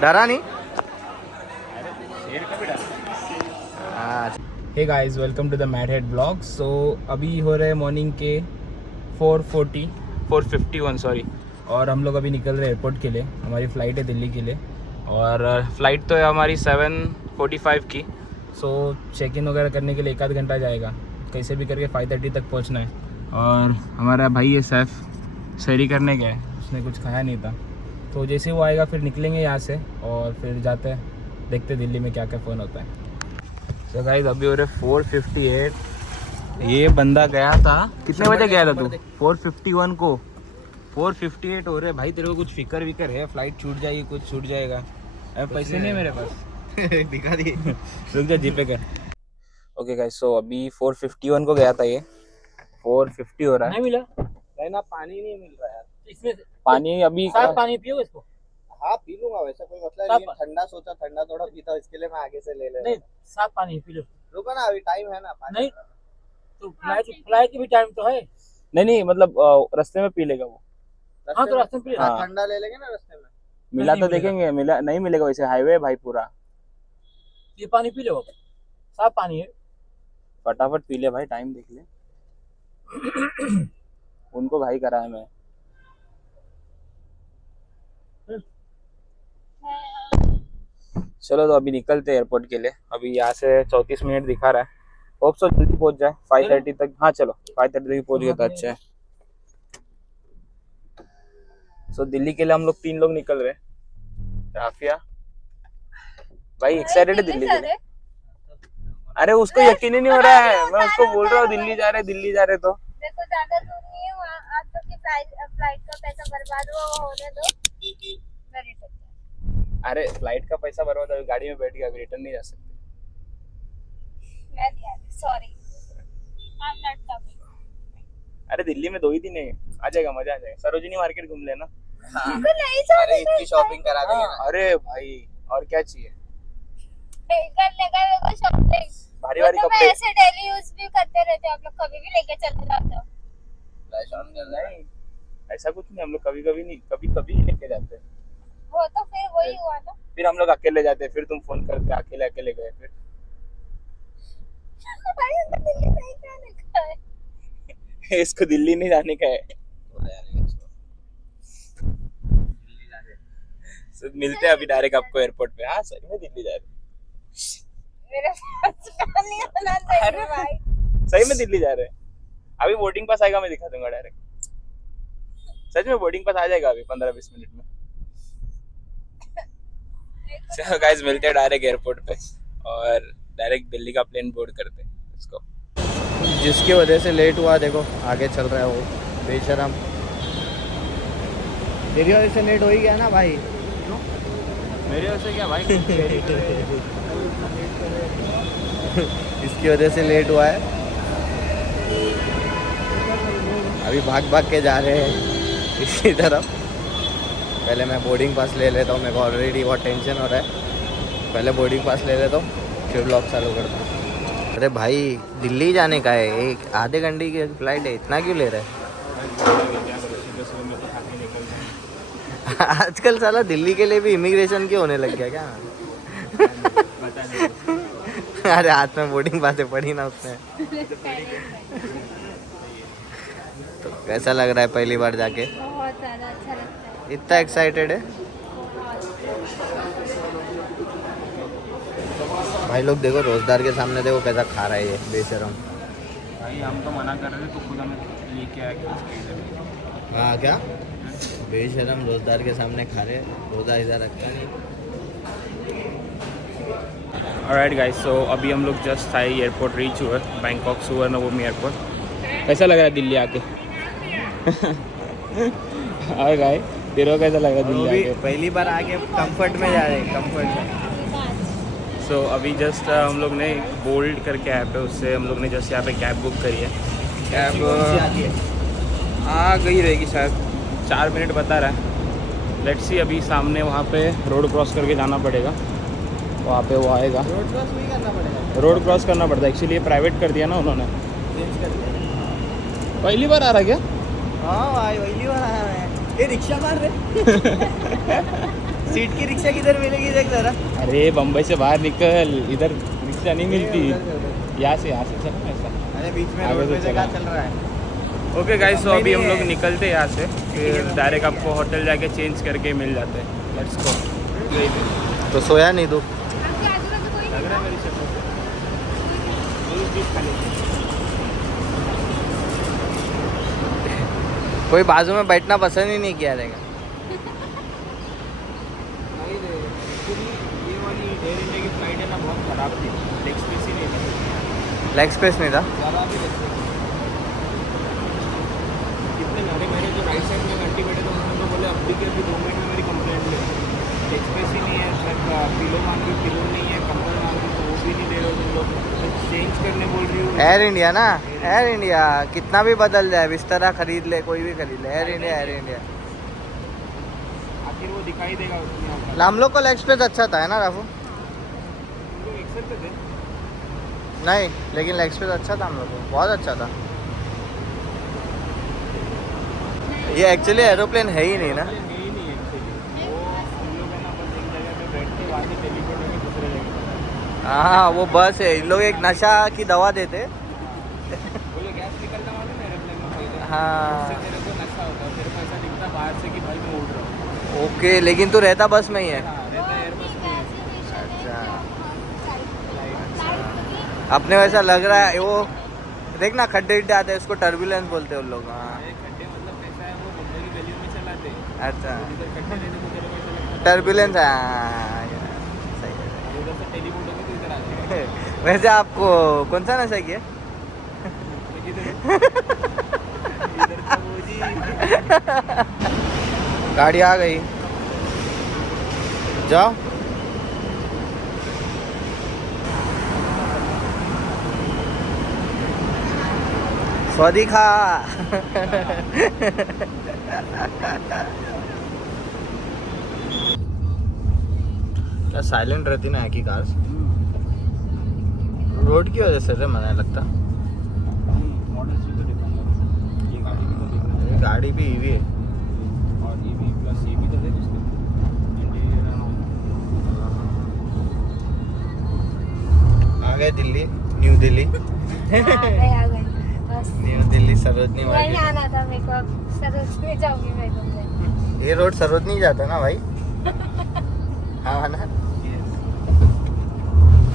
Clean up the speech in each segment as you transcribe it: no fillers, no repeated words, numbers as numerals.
डरा नहीं। Hey guys, welcome to the mad head blog. So अभी हो रहे हैं मॉर्निंग के 451 सॉरी, और हम लोग अभी निकल रहे हैं एयरपोर्ट के लिए। हमारी फ़्लाइट है दिल्ली के लिए, और फ़्लाइट तो है हमारी 7:45 की। सो चेक इन वगैरह करने के लिए 1 आध घंटा जाएगा। कैसे भी करके 5:30 तक पहुंचना है। और हमारा भाई है सैफ, सैरी करने गया है, उसने कुछ खाया नहीं था। तो जैसे वो आएगा फिर निकलेंगे यहाँ से और फिर जाते हैं, देखते दिल्ली में क्या क्या फ़ोन होता है। तो गाइस अभी हो रहे 4:58। ये बंदा गया था, कितने बजे गया था तू? 4:51 को 4:58 हो रहे। भाई तेरे को कुछ फिक्र विकर है? फ्लाइट छूट जाएगी, कुछ छूट जाएगा। अब पैसे नहीं है मेरे पास। दिखा दिए। रुक जा, जीपे कर। ओके गाइस, सो अभी 4:51 को गया था ये, 4:50 हो रहा है। नहीं मिला, नहीं ना, पानी नहीं मिल रहा यार इसमें पानी अभी पानी पियो इसको। हाँ पी लूंगा, वैसा कोई मसला नहीं। ठंडा सोचा, ठंडा थोड़ा पीता हूँ, इसके लिए मैं आगे से ले ले। नहीं, साफ पानी पी लो। रुको ना, अभी टाइम है ना। नहीं तो फ्लाइट की भी टाइम तो है। नहीं मतलब रास्ते में पी लेगा वो। हाँ तो रास्ते में पी, ठंडा ले लेंगे ना रास्ते में। मिला तो देखेंगे, मिला नहीं मिलेगा वैसे, हाईवे भाई पूरा। ये पानी पी लो, साफ पानी है। फटाफट पी ले भाई, टाइम देख ले। उनको भाई करा है मैं। चलो तो अभी निकलते हैं एयरपोर्ट के लिए। अभी यहाँ से 34 मिनट दिखा रहा है। होप सो जल्दी पहुंच जाए 5:30 तक। हाँ चलो 5:30 तक पहुंच गए तो अच्छा है। सो दिल्ली के लिए हम लोग 3 लोग निकल रहे हैं। राफिया भाई एक्साइटेड है दिल्ली के लिए। अरे उसको यकीन ही नहीं हो रहा है, मैं उसको बोल रहा हूँ दिल्ली जा रहे तो देखो ज्यादा दूर नहीं है वहाँ, आज तो की फ्लाइट का पैसा बर्बाद हुआ, वो होने दो। अरे फ्लाइट का पैसा बर्बाद, अभी गाड़ी में बैठ के अभी रिटर्न नहीं जा सकते। Sorry, I am not talking. अरे दिल्ली में 2 ही दिन है, आ जाएगा, मजा आ जाएगा। सरोजिनी मार्केट घूम लेना। अरे इतनी शॉपिंग करा देंगे ना। अरे भाई और क्या चाहिए? करने का मेरे को शॉपिंग भारी भारी तो मैं कपड़े। ऐसे डेली यूज भी करते रहते, आप लोग कभी भी लेके चले जाते हो। नहीं ऐसा कुछ नहीं, हम लोग कभी कभी नहीं, कभी कभी लेके जाते हैं। वो तो फिर वही हुआ ना। फिर हम लोग अकेले जाते हैं, फिर तुम फोन करते अकेले गए। फिर भाई उनको दिल्ली नहीं जाने का है। इसको दिल्ली नहीं जाने का है। तो मिलते हैं अभी डायरेक्ट आपको एयरपोर्ट पे। हाँ सही में दिल्ली जा रहे हैं। मेरे पास नहीं होना चाहिए भाई। सही में दिल्ली जा रहे हैं। अभी बोर्डिंग पास आएगा, मैं दिखा दूंगा डायरेक्ट। सच में बोर्डिंग पास आ जाएगा अभी 15-20 मिनट में। चलो गाइस, मिलते हैं डायरेक्ट एयरपोर्ट पे और डायरेक्ट दिल्ली का प्लेन बोर्ड करते हैं इसको। जिसकी वजह से लेट हुआ, देखो आगे चल रहा है वो बेशरम। तेरी वजह से लेट हो ही गया ना भाई। मेरी वजह से क्या भाई? इसकी वजह से लेट हुआ है। अभी भाग के जा रहे हैं इसी तरफ। पहले मैं बोर्डिंग पास ले लेता हूँ, मेरे को ऑलरेडी बहुत टेंशन हो रहा है। पहले बोर्डिंग पास ले लेता हूँ, फिर ब्लॉग चालू करता हूँ। अरे भाई दिल्ली जाने का है, एक आधे घंटे की फ्लाइट है, इतना क्यों ले रहे हैं? आजकल साला दिल्ली के लिए भी इमिग्रेशन क्यों होने लग गया क्या? अरे हाथ में बोर्डिंग पासें पड़ी ना उसमें। तो कैसा लग रहा है पहली बार जाके? बहुत ज्यादा अच्छा लगता है। इतना एक्साइटेड है भाई लोग। देखो रोजदार के सामने देखो कैसा खा रहा है ये बेशरम। भाई हम तो मना कर रहे थे तो खुद हमें लेके आया। हाँ क्या बेशरम, रोजदार के सामने खा रहे, रोजा इधर रखता नहीं। ऑलराइट गाइस, सो अभी हम लोग जस्ट आए, एयरपोर्ट रीच हुए, बैंकॉक सुवर्णभूमि एयरपोर्ट। कैसा लग रहा है दिल्ली आके? और गाय तेरे को कैसा लग रहा है दिल्ली आके? पहली बार आके कंफर्ट में जा रहे हैं, कंफर्ट में। सो अभी जस्ट हम लोग ने बोल्ड करके ऐप है, उससे हम लोग ने जस्ट यहाँ पे कैब बुक करी है। कैब आ गई रहेगी शायद, 4 मिनट बता रहा है। लेट्स सी, अभी सामने वहाँ पे रोड क्रॉस करके जाना पड़ेगा, वहाँ पे वो आएगा। रोड क्रॉस नहीं करना पड़ेगा, रोड क्रॉस करना पड़ता है एक्चुअली, ये प्राइवेट कर दिया ना उन्होंने। चेंज कर दिया। पहली बार आ रहा क्या? हाँ भाई पहली बार आया मैं। ये रिक्शा मार रहे। सीट की रिक्शा किधर मिलेगी देख जरा। अरे बम्बई से बाहर निकल, इधर रिक्शा नहीं मिलती। यहाँ से चल ना ऐसा। अरे बीच में आगे रोड से पे से चला। क्या चल रहा है। ओके गाइस, तो अभी हम नहीं लोग है। निकलते हैं यहाँ से, फिर डायरेक्ट आपको होटल जाके चेंज करके मिल जाते हैं। Let's go. तो सोया नहीं तू। आपके आजू-बाजू कोई लग नहीं रहा है मेरी शक्ल से। मेरी सीट खाली है। कोई बाजू में बैठना पसंद ही नहीं किया रहेगा। नहीं रे, एक्चुअली ये वाली एयर इंडिया की फ्लाइट है ना, बहुत ख़राब थी। लेग स्पेस ही नहीं था, लेग स्पेस नहीं था। ज़्यादा भी लेग स्पेस। कितने अरे मेरे जो राइट साइड में घंटी बैठे थे उन्होंने तो बोले अभी के अभी 2 मिनट में मेरी कंप्लेंट ले। लेग स्पेस ही नहीं है, पिलो मांगी, पिलो नहीं है, कंबल मांगी तो वो भी नहीं दे रहे हो तुम लोग। चेंज करने बोल रही हूँ। एयर इंडिया ना, एयर इंडिया कितना भी बदल जाए, बिस्तरा खरीद ले, कोई भी खरीद ले, एयर इंडिया एयर इंडिया। आखिर वो दिखाई देगा उसमें आपका। हम लोग को लेग स्पेस अच्छा था है ना राफू। तुम लोग एक्सेप्ट थे। नहीं लेकिन लेग स्पेस अच्छा था हम लोग को, बहुत अच्छा था। ये एक्चुअली एरोप्लेन है ही नहीं ना। नहीं एक्चुअली वो हम लोग है ना बस एक जगह पे बैठ के वहाँ से टेलीपोर्ट होकर दूसरे जगह। हाँ वो बस है, इन लोग एक नशा की दवा देते। वो जो गैस निकलता मालूम है एरोप्लेन में पहले। हाँ उससे तेरे को नशा होता है, तेरे को ऐसा दिखता बाहर से कि भाई मैं उड़ रहा हूँ। ओके, लेकिन तू रहता बस में ही है। हाँ रहता है एयरबस में है। अच्छा। फ्लाइट अपने वैसा लग रहा है वो, देख ना खड्डे वड्डे आते हैं, उसको टर्बुलेंस बोलते हैं उन लोग। हाँ अरे खड्डे मतलब कैसा है, वो मुंबई की गलियों में चलाते हैं। अच्छा, इधर खड्डे रहते तो तेरे को ऐसा लगता है टर्बुलेंस है। हाँ, सही है। उधर से टेलीपोर्ट होकर तो इधर आ जाएगा। वैसे आपको कौन सा नशा किया? इधर तो वो जी गाड़ी आ गई, जाओ। स्वादिखा। क्या साइलेंट रहती ना की कार, रोड की वजह से रे मना लगता। मॉडल्स भी तो डिपेंड है। ये गाड़ी भी तो दिख रहा ये गाड़ी भी ईवी है। है और ईवी प्लस ये भी तो देख उसके इंटीरियर एंड ऑल। आ गए दिल्ली, न्यू दिल्ली। आ गए बस न्यू दिल्ली सरोजनी वहीं मार्केट। आना था मेरे को। सरोजनी जाऊंगी मैं तुमसे। ये रोड सरोजनी जाता ना भाई। हाँ ना।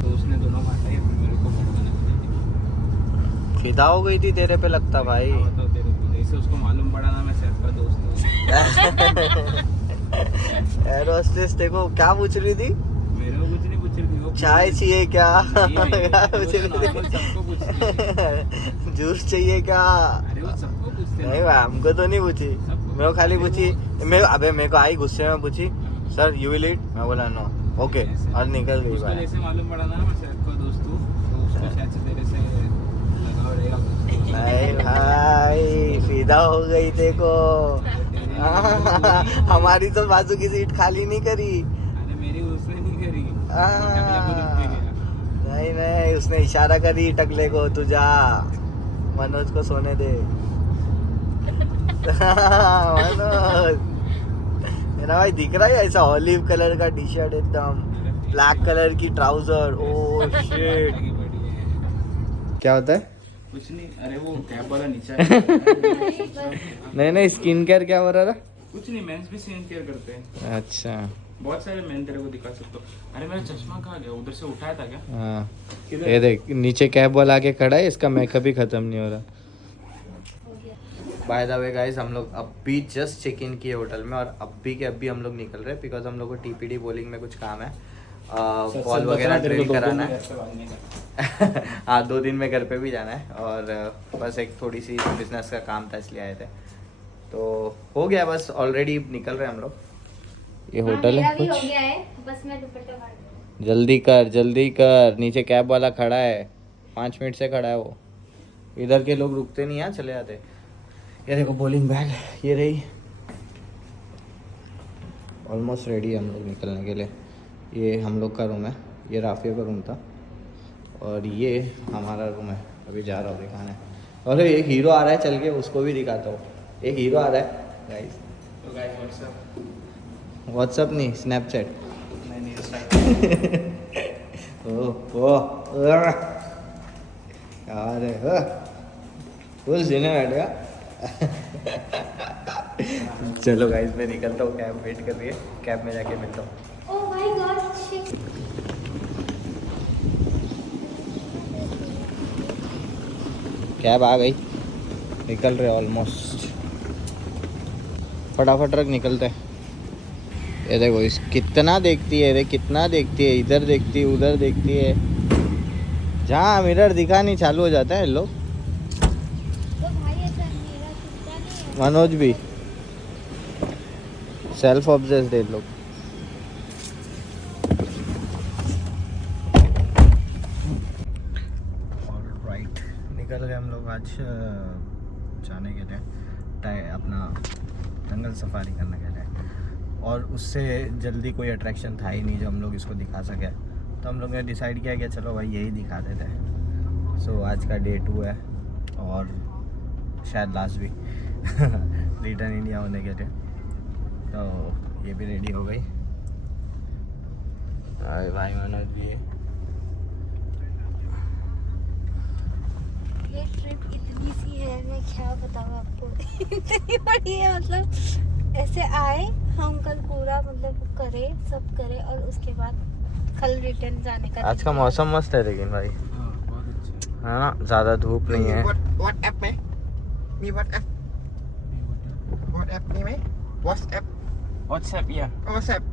तो उसने दोनों काटा या फिर मेरे को भटकाना। फिदा हो गई थी तेरे पे लगता भाई। बताओ तेरे को, जैसे उसको मालूम पड़ा ना मैं सैफ का दोस्त हूँ। एयर होस्टेस देखो क्या पूछ रही थी, मेरे को कुछ नहीं पूछ रही थी वो। चाय चाहिए क्या? नहीं, क्या वो पूछ तो रही normal थी? सबको पूछती है। जूस चाहिए क्या? अरे वो सबको पूछते नहीं हैं। भाई हमको तो नहीं पूछी, मेरे को खाली पूछी। मेरे को आई गुस्से में पूछी, सर यू विल ईट? मैं बोला नो, ओके, और निकल गई उसको भाई। जैसे मालूम पड़ा ना मैं सैफ का दोस्त हूँ, तो उसको शायद से तेरे से लगाव रहेगा कुछ। नहीं भाई फिदा हो गई देखो। हमारी तो बाजू की सीट खाली नहीं करी। अरे मेरी उसने नहीं करी। आ, वो टकला को रुक के गया। नहीं नहीं, उसने इशारा करी टकले को, तू जा मनोज को सोने दे। मनोज मेरा भाई दिख रहा है ऐसा ऑलिव कलर का टी शर्ट, एकदम ब्लैक कलर की ट्राउजर। ओ शिट, क्या होता है? कुछ नहीं, अरे वो कैब वाला नीचे है। नहीं नहीं, स्किन केयर क्या हो रहा था? कुछ नहीं, मेंस भी स्किन केयर करते हैं। अच्छा बहुत सारे मेन तेरे को दिखा सकता हूँ। अरे मेरा चश्मा कहाँ गया, उधर से उठाया था क्या? हाँ, किधर? ये देख नीचे कैब वाला आके खड़ा है, इसका मेकअप ही खत्म नहीं हो रहा। बाय द वे गाइस, हम लोग अब भी जस्ट चेक इन किए होटल में, और अब भी के अब भी हम लोग निकल रहे हैं, बिकॉज हम लोग को टीपीडी बॉलिंग में कुछ काम है, बॉल वगैरह ड्रिल कराना है। हाँ 2 दिन में घर पे भी जाना है, और बस एक थोड़ी सी बिजनेस का काम था इसलिए आए थे, तो हो गया बस, ऑलरेडी निकल रहे हैं हम लोग। ये होटल है मेरा भी हो कुछ, गया है, बस मैं दुपट्टा काट दूँ। जल्दी कर, नीचे कैब वाला खड़ा है, 5 मिनट से खड़ा है वो। इधर के लोग रुकते नहीं हैं, चले जाते। ये देखो बॉलिंग बैग, ये रही, ऑलमोस्ट रेडी है हम लोग निकलने के लिए। ये हम लोग का रूम है, ये राफिया का रूम था, और ये हमारा रूम है। अभी जा रहा हूँ दिखाने, और एक हीरो आ रहा है, चल के उसको भी दिखाता हूँ। एक हीरो आ रहा है गाइस। तो गाइस व्हाट्सअप व्हाट्सअप नहीं, स्नैपचैट। नहीं यार फुल सीने बैठेगा। चलो गाइस मैं निकलता हूँ, कैब वेट कर रही है, कैब में जाके मिलता हूँ। Oh my god shit. Cab आ गई, निकल रहे ऑलमोस्ट। फटाफट रख, निकलते हैं। ये देखो इस कितना देखती है रे, कितना देखती है, इधर देखती है उधर देखती है, जहाँ मिरर दिखा नहीं चालू हो जाता है लोग। तो भाई ऐसा मेरा कुत्ता नहीं है। मनोज भी सेल्फ ऑब्सेस्ड है लोग। ऑलराइट, निकल गए हम लोग आज जाने के लिए अपना जंगल सफारी करने के लिए। और उससे जल्दी कोई अट्रैक्शन था ही नहीं जो हम लोग इसको दिखा सके, तो हम लोग ने डिसाइड किया कि चलो भाई यही दिखा देते हैं। सो आज का डे 2 है और शायद लास्ट भी रिटर्न इंडिया होने के लिए। तो ये भी रेडी हो गई, भाई मनोज भी है। ये ट्रिप इतनी सी है, मैं क्या बताऊँ आपको। इतनी बड़ी है, मतलब ऐसे आए हम कल पूरा मतलब करे सब करे और उसके बाद कल रिटर्न जाने का। आज का मौसम मस्त है लेकिन भाई, बहुत अच्छा है ना, ज़्यादा धूप नहीं है। WhatsApp में मी WhatsApp WhatsApp में WhatsApp व्हाट्सएप या WhatsApp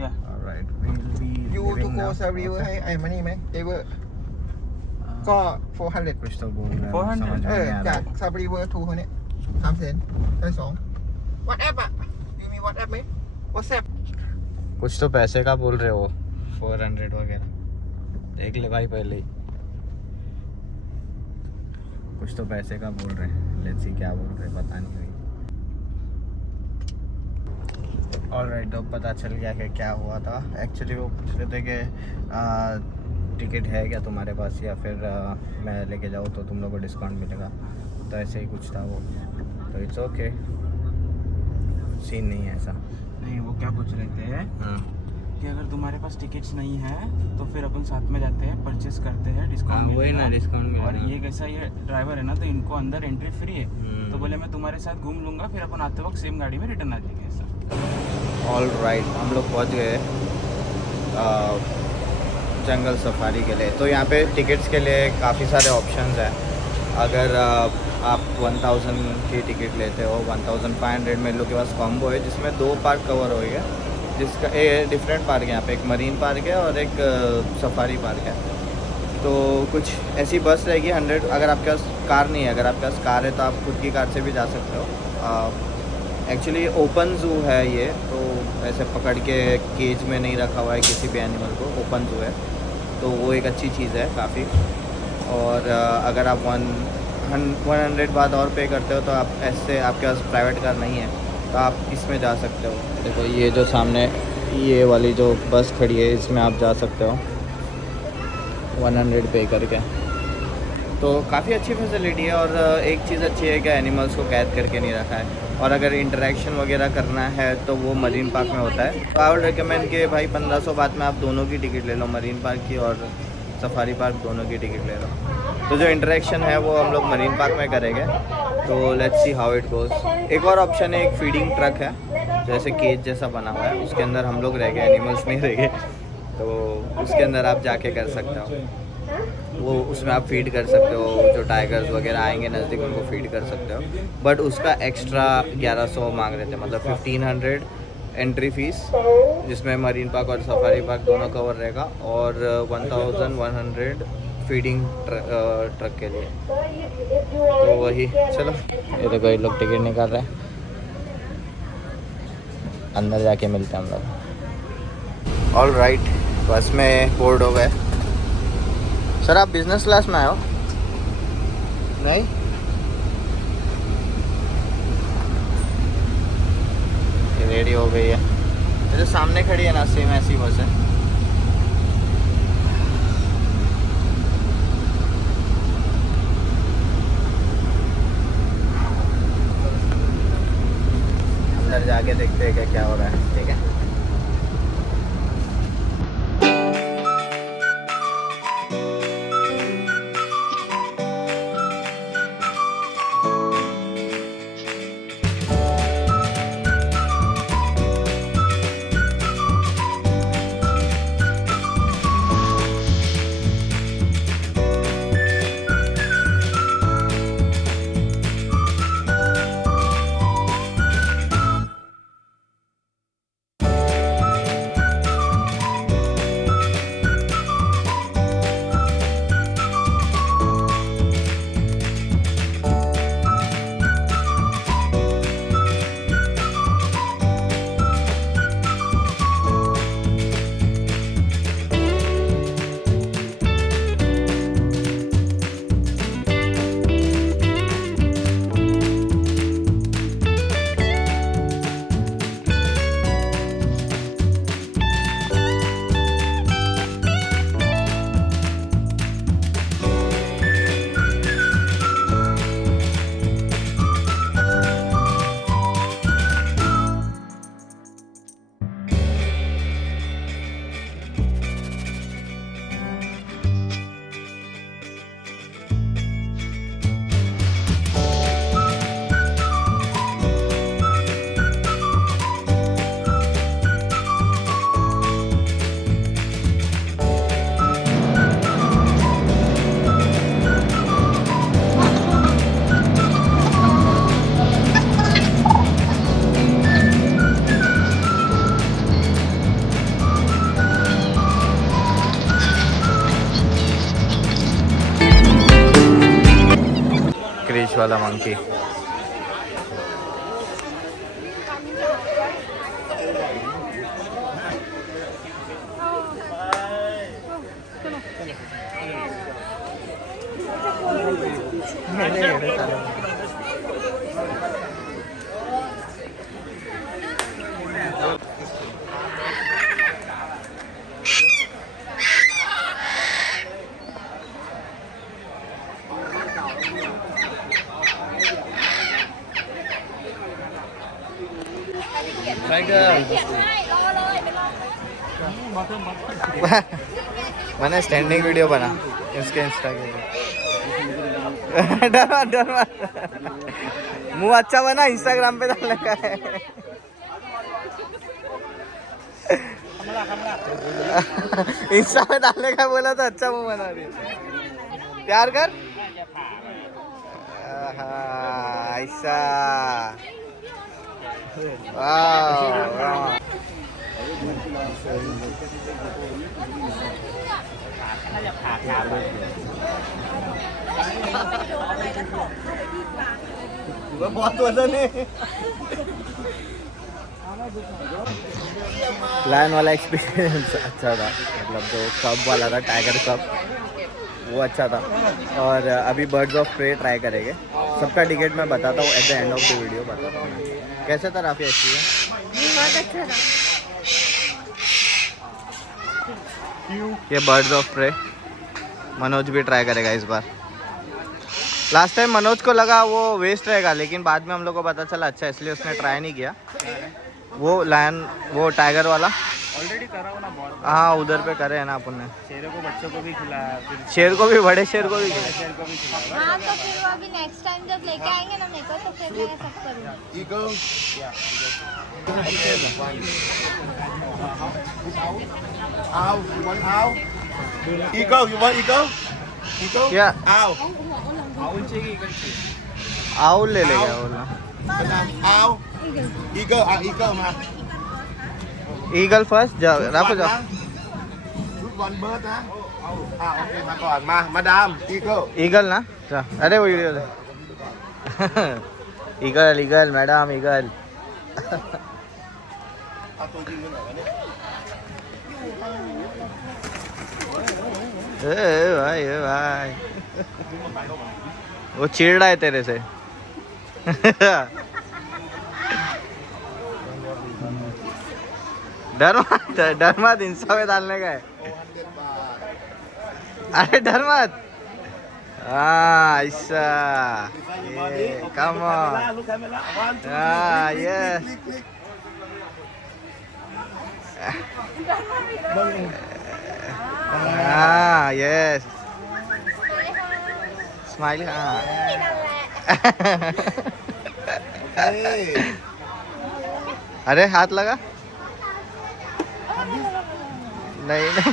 Alright, we'll be you to leaving go now. ซับรีเวอร์ให้ไอ้มานี่ไหมเอเวอร์ก็400 कुछ तो बोल रहे हैं, 400 समझ में เออ नहीं आ จาก रहा। ซับรีเวอร์ทูคนเนี้ย300,000ได้2 WhatsApp อ่ะมี WhatsApp ไหม WhatsApp कुछ तो पैसे का बोल रहे हो, 400 वगैरह। देख ले भाई पहले ही, कुछ तो पैसे का बोल रहे हैं। लेट्स सी क्या बोल रहे हैं, पता नहीं हुई। ऑलराइट, तो पता चल गया कि क्या हुआ था। एक्चुअली वो पूछ रहे थे कि टिकट है क्या तुम्हारे पास, या फिर मैं लेके जाऊँ तो तुम लोग को डिस्काउंट मिलेगा। तो ऐसे ही कुछ था वो, तो इट्स ओके, सीन नहीं है ऐसा। नहीं, वो क्या पूछ रहे थे हाँ, कि अगर तुम्हारे पास टिकट्स नहीं है तो फिर अपन साथ में जाते हैं, परचेस करते हैं, डिस्काउंट वही ना, डिस्काउंट और मिलेगा। ये कैसा, ये ड्राइवर है ना तो इनको अंदर एंट्री फ्री है। हम्म। तो बोले मैं तुम्हारे साथ घूम लूंगा, फिर अपन आते वक्त सेम गाड़ी में रिटर्न आ जाएंगे ऐसा। ऑलराइट, हम लोग पहुंच गए जंगल सफारी के लिए। तो यहाँ पे टिकट्स के लिए काफ़ी सारे ऑप्शंस हैं। अगर आप 1000 की टिकट लेते हो, 1500 में इन लोग के पास कॉम्बो है जिसमें 2 पार्क कवर हो गया, जिसका डिफरेंट पार्क है यहाँ पे, एक मरीन पार्क है और एक सफारी पार्क है। तो कुछ ऐसी बस रहेगी 100, अगर आपके पास कार नहीं है, अगर आपके पास कार है तो आप खुद की कार से भी जा सकते हो। एक्चुअली ओपन जू है ये, तो ऐसे पकड़ के केज में नहीं रखा हुआ है किसी भी एनिमल को, ओपन जू है, तो वो एक अच्छी चीज़ है काफ़ी। और अगर आप 100 बाद और पे करते हो तो आप ऐसे, आपके पास प्राइवेट कार नहीं है तो आप इसमें जा सकते हो। देखो ये जो सामने ये वाली जो बस खड़ी है, इसमें आप जा सकते हो 100 पे करके। तो काफ़ी अच्छी फैसिलिटी है। और एक चीज़ अच्छी है कि एनिमल्स को कैद करके नहीं रखा है, और अगर इंटरेक्शन वगैरह करना है तो वो मरीन पार्क में होता है। तो आई वुड रिकमेंड कि भाई 1500 बाद में आप दोनों की टिकट ले लो, मरीन पार्क की और सफारी पार्क दोनों की टिकट ले लो। तो जो इंटरेक्शन है वो हम लोग मरीन पार्क में करेंगे। तो let's see how it goes. एक और ऑप्शन है, एक फीडिंग ट्रक है, जैसे केज जैसा बना हुआ है, उसके अंदर हम लोग रह गए, एनिमल्स नहीं रह गए, तो उसके अंदर आप जाके कर सकते हो। वो उसमें आप फीड कर सकते हो, जो टाइगर्स वगैरह आएंगे नज़दीक उनको फीड कर सकते हो, बट उसका एक्स्ट्रा 1100 मांग रहे थे, मतलब 1500 एंट्री फीस, जिसमें मरीन पार्क और सफारी पार्क दोनों कवर रहेगा, और 1100 फीडिंग ट्रक के लिए। तो वही, चलो ये देखो ये लोग टिकट निकाल रहे हैं, अंदर जाके मिलते हैं हम लोग। ऑलराइट, बस में बोर्ड हो गए। सर आप बिजनेस क्लास में आए हो? नहीं, ये रेडी हो गई है। ये जो सामने खड़ी है ना, सेम ऐसी बस है। अंदर जाके देखते हैं क्या क्या हो रहा है, ठीक है। वाला मंकी. मैंने स्टैंडिंग वीडियो बना इसके इंस्टा के. डर मत. मुंह अच्छा बना, इंस्टाग्राम पे डालने का है. इंस्टा पे डालने का बोला तो अच्छा मुंह बना रही. प्यार कर. ऐसा. वाह. बहुत वजन है. लायन वाला एक्सपीरियंस अच्छा था, मतलब जो कप वाला था, टाइगर कप, वो अच्छा था. और अभी बर्ड्स ऑफ प्रे ट्राई करेंगे. सबका टिकट मैं बताता हूँ at the end of the video. बताता हूँ कैसा था राफी एक्सपीरियंस. बहुत अच्छा था. ये बर्ड्स ऑफ प्रे मनोज भी ट्राई करेगा इस बार. लास्ट टाइम मनोज को लगा वो वेस्ट रहेगा, लेकिन बाद में हम लोग को पता चला अच्छा, इसलिए उसने ट्राई नहीं किया. वो लायन, वो टाइगर वाला ऑलरेडी करा हो ना बहुत. हाँ उधर पे करे है ना अपन ने. शेरों को, बच्चों को भी खिलाया, फिर शेर को भी, बड़े शेर को भी खिलाया. शेर को भी खिलाया. हाँ तो फिर वो अभी नेक्स्ट टाइम जब लेके आएंगे ना मेरे को, तो फिर मैं सब करूँगी. Eagle. Owl. You want owl? Eagle. You want eagle? Eagle? Yeah. Owl. Owl चाहिए, इगल चाहिए. आउल ले लेगा वो ना. Owl. Eagle. Eagle mà. Eagle first जाओ, राखो जाओ. Shoot one bird hả? Ok mà còn mà Madam Eagle. Eagle ना जा. अरे वो वीडियो दे. Eagle eagle madam eagle. भाई भाई वो चिढ़ रहा है तेरे से. डर मत इंस्टा में डालने का है. अरे डर मत. हाँ ऐसा. Come on. हाँ यस. हाँ यस. स्माइल. हाँ. अरे हाथ लगा. नहीं नहीं.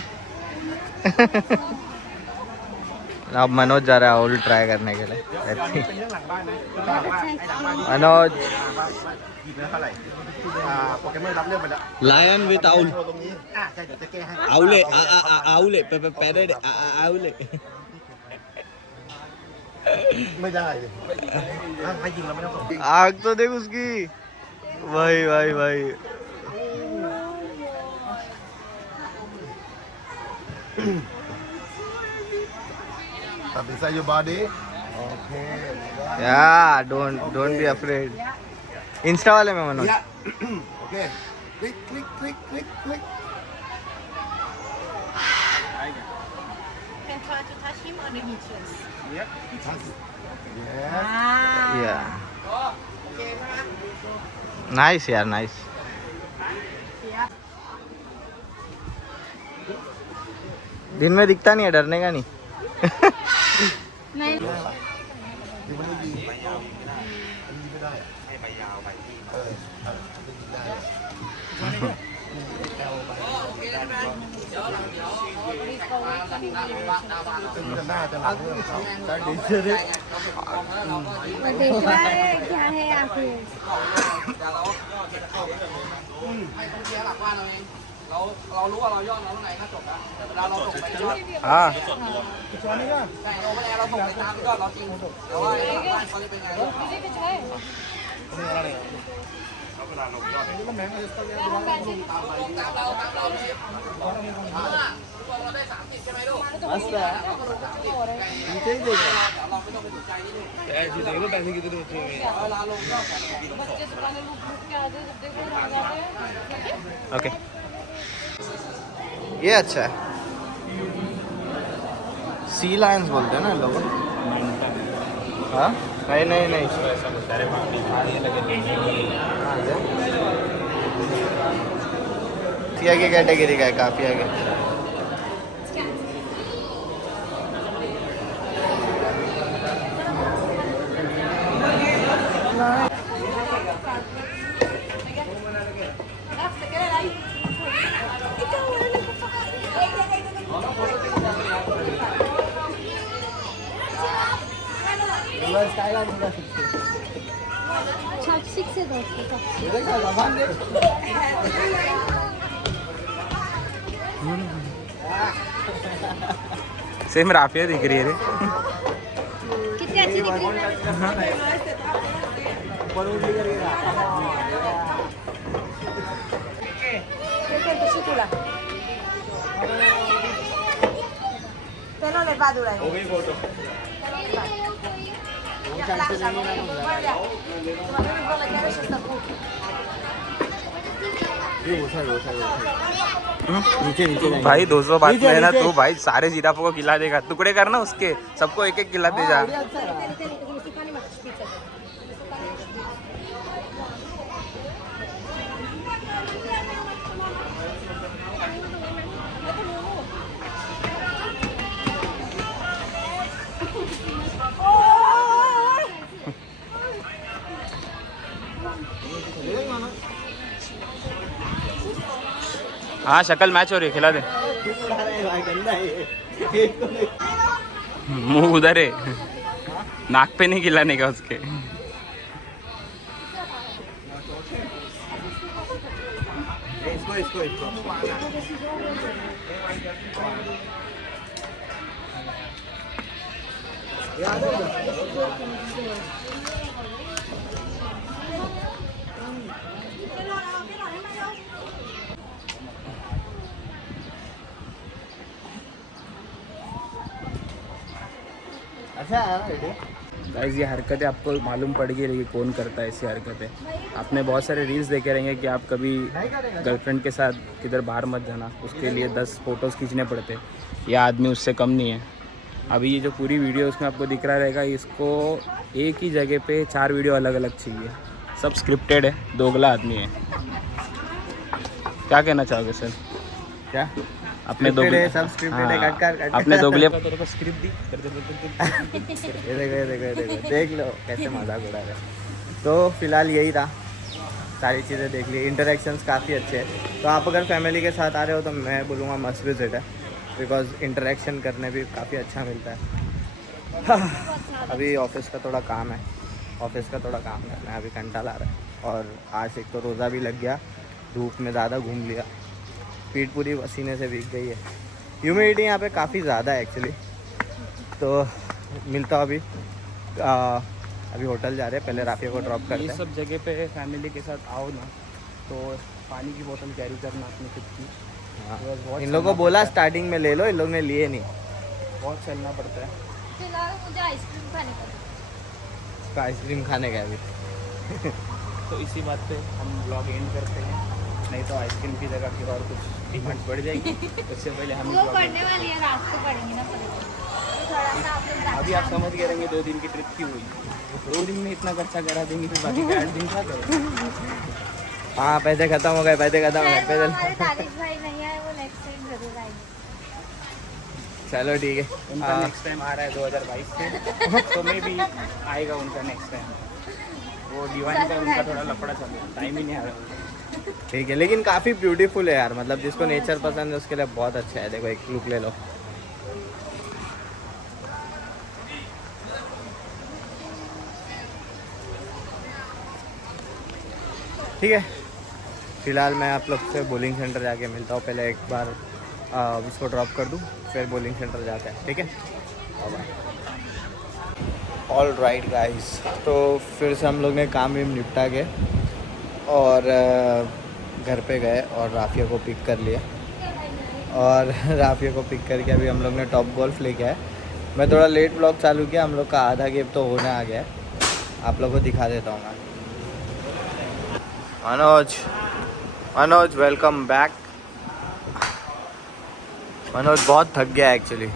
अब मनोज जा रहा है आउल ट्राई करने के लिए. मनोज. Lion with owl. आउले आउले पैरेड आउले. आग तो देख उसकी. भाई भाई भाई. Inside your body. Okay. Yeah, don't be afraid. Insta वाले में Manoj. Yeah. Okay. Click. Can try to touch him on the beaches. Yeah. Nice यार nice. दिन में दिखता नहीं है, डरने का नहीं. नहीं. देख रहा है क्या है आखिर. हाँ मस्त है नीचे ही देखो ओके ये अच्छा है सी लायंस बोलते हैं ना इन लोगों हाँ नहीं नहीं नहीं सी आगे कैटेगरी का है काफ़ी आगे चॉपस्टिक से दो सेम राफिया दिख रही है रे कितनी अच्छी दिख रही नीचे नीचे भाई 200 बात में है ना तू भाई सारे जिराफों को खिला देगा टुकड़े करना उसके सबको एक एक खिलाते जा हाँ शक्ल मैच हो रही है खिला दे मुंह उधर है नाक पे नहीं खिलाने का उसके इसको अच्छा है गाइस ये हरकतें आपको मालूम पड़ गई रहेगी कौन करता है ऐसी हरकतें आपने बहुत सारे रील्स देखे रहेंगे कि आप कभी गर्लफ्रेंड के साथ किधर बाहर मत जाना उसके लिए 10 फोटोज़ खींचने पड़ते हैं यह आदमी उससे कम नहीं है अभी ये जो पूरी वीडियो उसमें आपको दिख रहा रहेगा इसको एक ही जगह पे 4 वीडियो अलग अलग चाहिए सब स्क्रिप्टेड है दोगला आदमी है क्या कहना चाहोगे सर क्या अपने दोगले सब स्क्रिप्टेड है कट अपने दोगले तेरे को स्क्रिप्ट दी ये देखो देख लो कैसे मजाक उड़ा रहे तो फिलहाल यही था सारी चीज़ें देख ली इंटरेक्शंस काफ़ी अच्छे हैं तो आप अगर फैमिली के साथ आ रहे हो तो मैं बोलूँगा मस्ट विजिट है बिकॉज इंटरेक्शन करने भी काफ़ी अच्छा मिलता है अभी ऑफिस का थोड़ा काम है करना है अभी घंटा ला रहा है और आज एक तो रोज़ा भी लग गया धूप में ज़्यादा घूम लिया पीठ पूरी पसीने से भीग गई है ह्यूमिडिटी यहाँ पे काफ़ी ज़्यादा है एक्चुअली तो मिलता अभी अभी होटल जा रहे हैं पहले राफिया को ड्रॉप करते ये हैं सब जगह पे फैमिली के साथ आओ ना तो पानी की बोतल कैरी करना अपनी खुद की हाँ। इन लोगों को बोला स्टार्टिंग में ले लो इन लोग ने लिए नहीं बहुत चलना पड़ता है फिलहाल मुझे आइसक्रीम खाने का उसका आइसक्रीम खाने का भी तो इसी बात पे हम ब्लॉग एंड करते हैं नहीं तो आइसक्रीम की जगह की और कुछ डिमांड्स बढ़ जाएगी उससे पहले हम वो पढ़ने वाली है रात को पढ़ेंगे ना थोड़ा सा आप लोग अभी आप समझ गए रहेंगे 2 दिन की ट्रिप की हुई 2 दिन में इतना खर्चा करा देंगे फिर बाकी का 8 दिन क्या करें हाँ पैसे खत्म हो गए पैदल हमारे तारिक भाई नहीं आए वो नेक्स्ट टाइम जरूर आएंगे चलो ठीक है उनका नेक्स्ट टाइम आ रहा है 2022 से तो मे भी आएगा उनका नेक्स्ट टाइम वो डिवाइन का उनका थोड़ा लफड़ा चल रहा टाइम ही नहीं आ रहा ठीक है लेकिन काफ़ी ब्यूटीफुल है यार मतलब जिसको नेचर पसंद है उसके लिए बहुत अच्छा है देखो एक लुक ले लो ठीक है फ़िलहाल मैं आप लोग से बॉलिंग सेंटर जाके मिलता हूँ। पहले एक बार उसको ड्रॉप कर दूँ, फिर बॉलिंग सेंटर जाते हैं, ठीक है। ऑल राइट गाइस, तो फिर से हम लोग ने काम भी निपटा के और घर पे गए और राफिया को पिक कर लिया। और राफिया को पिक करके अभी हम लोग ने टॉप गोल्फ लेके आए। मैं थोड़ा लेट ब्लॉग चालू किया, हम लोग का आधा गेम तो होने आ गया है, आप लोग को दिखा देता हूँ मैं। Manoj welcome back. मनोज बहुत थक गया एक्चुअली।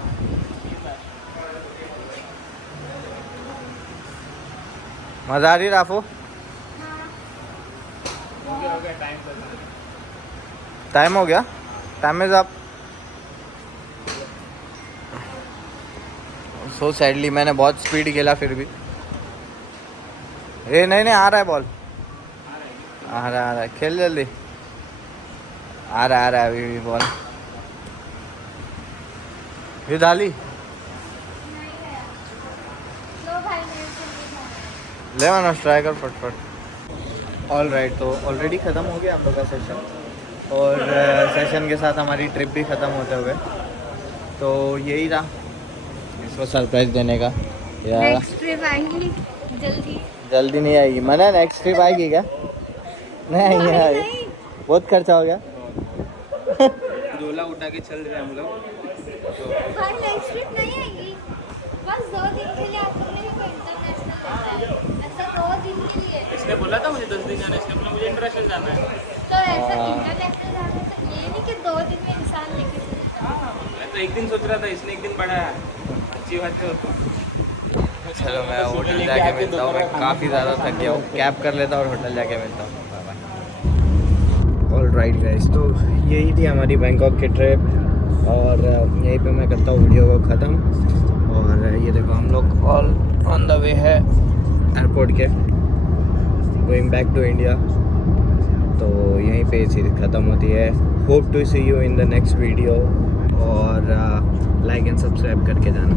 मज़ा आ रही राफो? टाइम हो गया, time is up. So sadly मैंने बहुत स्पीड खेला फिर भी। ए नहीं आ रहा है बॉल, आ रहा है, खेल जल्दी। आ रहा है अभी भी बॉल। ये डाली ले मानो, ट्राई कर फटफट। ऑल राइट, तो ऑलरेडी ख़त्म हो गया हम लोग का सेशन और सेशन के साथ हमारी ट्रिप भी ख़त्म होते हुए। तो यही रहा इसको सरप्राइज देने का। यार नेक्स्ट ट्रिप आएंगी जल्दी नहीं आएगी। मना नेक्स्ट ट्रिप आएगी क्या? नहीं आएगी, बहुत खर्चा हो गया। झोला उठा के चल रहे हैं हम लोग। भाई नेक्स्ट ट्रिप नहीं आएगी, बस 2 दिन के लिए आप लोग नहीं कोई इंटरनेशनल होता है, ऐसा 2 दिन के लिए। इसने बोला था मुझे 10 दिन जाना है, इसने बोला मुझे इंटरनेशनल जाना है। तो ऐसा इंटरनेशनल जाना तो ये नहीं कि 2 दिन में इंसान लेके चलता है। मैं तो एक दिन सोच रहा था, इसने एक दिन बढ़ाया। अच्छी बात है। चलो मैं होटल जाके मिलता हूँ, मैं काफ़ी ज़्यादा थक गया हूँ। कैब कर लेता हूँ और होटल जाके मिलता हूँ। ऑल राइट गाइस, तो यही थी हमारी बैंकॉक की ट्रिप और यहीं पे मैं करता हूँ वीडियो को ख़त्म। और ये देखो हम लोग ऑल ऑन द वे है एयरपोर्ट के, गोइंग बैक टू इंडिया। तो यहीं पे सीरीज ख़त्म होती है। Hope to see you in the next video और लाइक एंड सब्सक्राइब करके जाना।